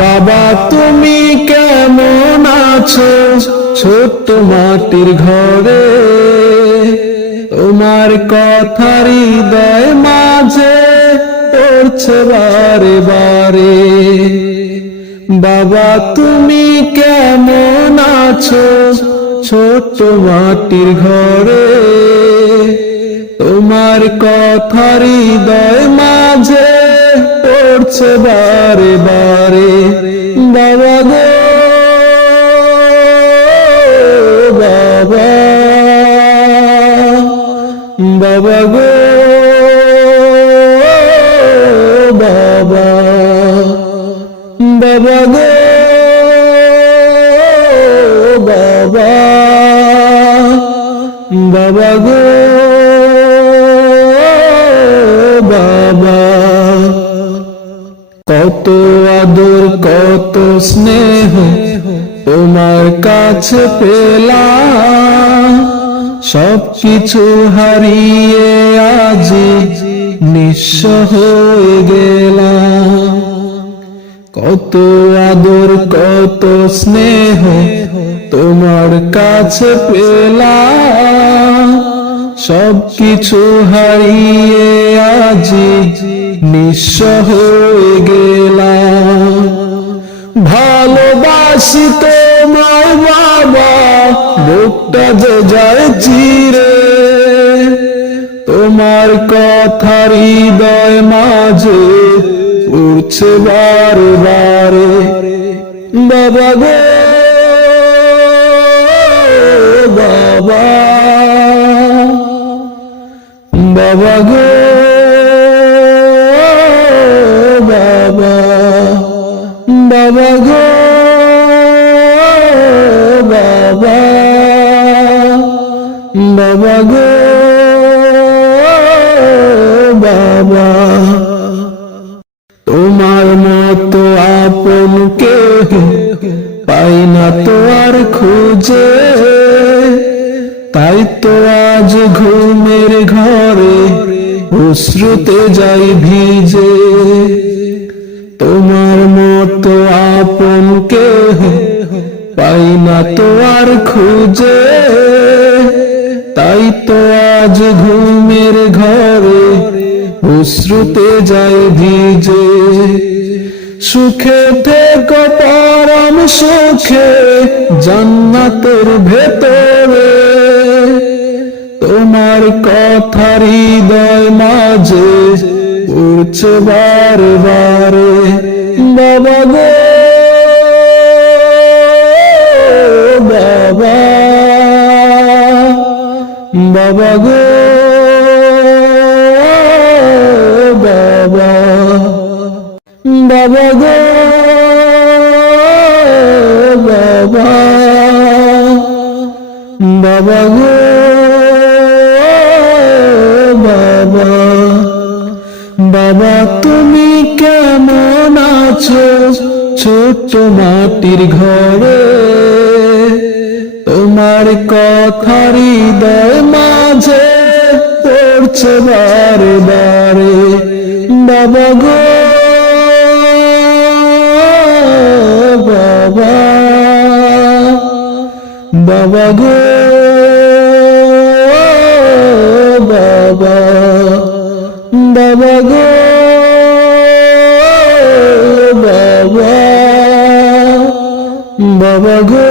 বাবা তুমি কেমন আছো ছোট্ট মাটির ঘরে, তোমার কথা হৃদয় মাঝে পড়ছে বারে বারে। বাবা তুমি কেমন আছো ছোট্ট মাটির ঘরে, তোমার কথা হৃদয় মাঝে পড়ছে বারে বারে। বাবা গো বাবা, বাবা গো বাবা, বাবা গো বাবা, বাবা গো বাবা। কত আদর কত স্নেহ তোমার কাছে পেলাম, সবকিছু হারিয়ে আজ নিঃস্ব হয়ে গেলাম। কত আদর কত স্নেহ তোমার কাছে পেলাম, সবকিছু হারিয়ে আজ নিঃস্ব হয়ে গেলাম। ভালোবাসি তোমায় বাবা, বুকটা যে যায় চিরে, তোমার কথা হৃদয় মাঝে উঠছে বারে বারে। বাবা গো বাবা, বাবা গো বাবা, বাবা গো বাবা, বাবা গো বাবা। তোমার মতো আপন কেহ পাই না তো আর খুঁজে, তাই তো আজ ঘুমের ঘরে অশ্রুতে যাই ভিজে। তোমার মতো আপন কেহ পাই না তো আর খুঁজে, তাই তো আজ ঘুমের ঘরে অশ্রুতে যাই ভিজে। সুখে থেকো পরম সুখে জান্নাতের ভেতরে, তোমার কথা হৃদয় মাঝে উঠছে বারে বারে। বাবা গো বাবা, বাবা গো বাবা, বাবা গো বাবা, বাবা গো বাবা। বাবা তুমি কেমন আছো ছোট্ট মাটির ঘরে, তোমার কথা হৃদয় মাঝে পড়ছে বারে বারে। বাবা গো বাবা, বাবা গো বাবা, বাবা গো বাবা, বাবা গো